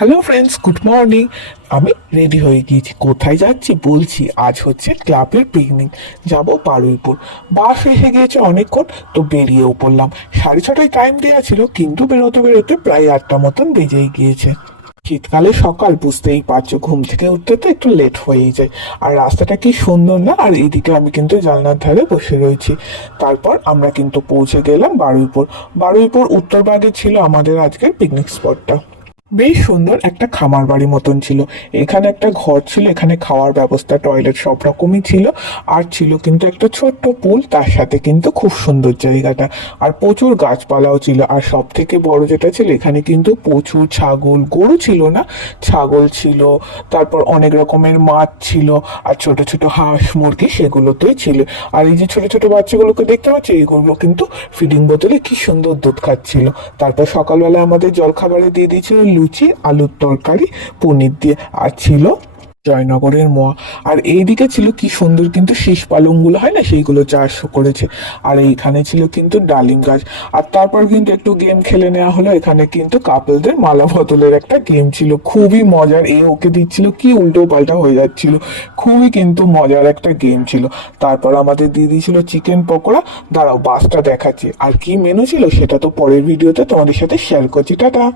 Hello friends, good morning. আমি ready হয়ে গিয়েছি। কোথায় যাচ্ছি বলছি, আজ হচ্ছে ক্লাবের পিকনিক। যাব বারুইপুর। বাস এসে গিয়েছে অনেকক্ষণ, তো বেরিয়েও পড়লাম। 6:30টায় টাইম দেওয়া ছিল, কিন্তু বেরোতে বেরোতে প্রায় 8টা মতন বেজেই গিয়েছে। শীতকালে সকাল, বুঝতেই পারছো, ঘুম থেকে উঠতে তো একটু লেট হয়েই যায়। আর রাস্তাটা কি সুন্দর না! আর এইদিকে আমি কিন্তু জানলার ধারে বসে রয়েছি। তারপর আমরা কিন্তু পৌঁছে গেলাম বারুইপুর। বারুইপুর উত্তরভাগে ছিল আমাদের আজকের পিকনিক স্পটটা। বেশ সুন্দর একটা খামার বাড়ি মতন ছিল। এখানে একটা ঘর ছিল, এখানে খাওয়ার ব্যবস্থা, টয়লেট সব রকমই ছিল। আর ছিল কিন্তু একটা ছোট্ট পুল, তার সাথে কিন্তু খুব সুন্দর জায়গাটা। আর প্রচুর গাছপালাও ছিল। আর সব থেকে বড় যেটা ছিল, এখানে কিন্তু প্রচুর ছাগল, গরু ছিল না, ছাগল ছিল। তারপর অনেক রকমের মাছ ছিল। আর ছোট ছোট হাঁস মুরগি সেগুলোতেই ছিল। আর এই যে ছোট ছোট বাচ্চাগুলোকে দেখতে পাচ্ছি, এইগুলো কিন্তু ফিডিং বোতলে কি সুন্দর দুধ খাচ্ছিল। তারপর সকালবেলা আমাদের জলখাবারে দিয়ে দিয়েছিল লুচি, আলুর তরকারি, পনির দিয়ে। আর ছিল জয়নগরের মোয়া। আর এইদিকে ছিল কি সুন্দর কিন্তু শীষ পালংগুলো হয় না, সেইগুলো চাষ করেছে। আর এইখানে ছিল কিন্তু ডালিম গাছ। আর তারপর কিন্তু একটু গেম খেলে নেওয়া হলো। এখানে কিন্তু কাপলদের মালা বদলের একটা গেম ছিল, খুবই মজার। এ ওকে দিচ্ছিল কি, উল্টো পাল্টা হয়ে যাচ্ছিল। খুবই কিন্তু মজার একটা গেম ছিল। তারপর আমাদের দিয়ে দিয়েছিল চিকেন পকোড়া। দাঁড়াও, বাসটা দেখাচ্ছি। আর কি মেনু ছিল সেটা তো পরের ভিডিওতে তোমাদের সাথে শেয়ার করছি। টাটা।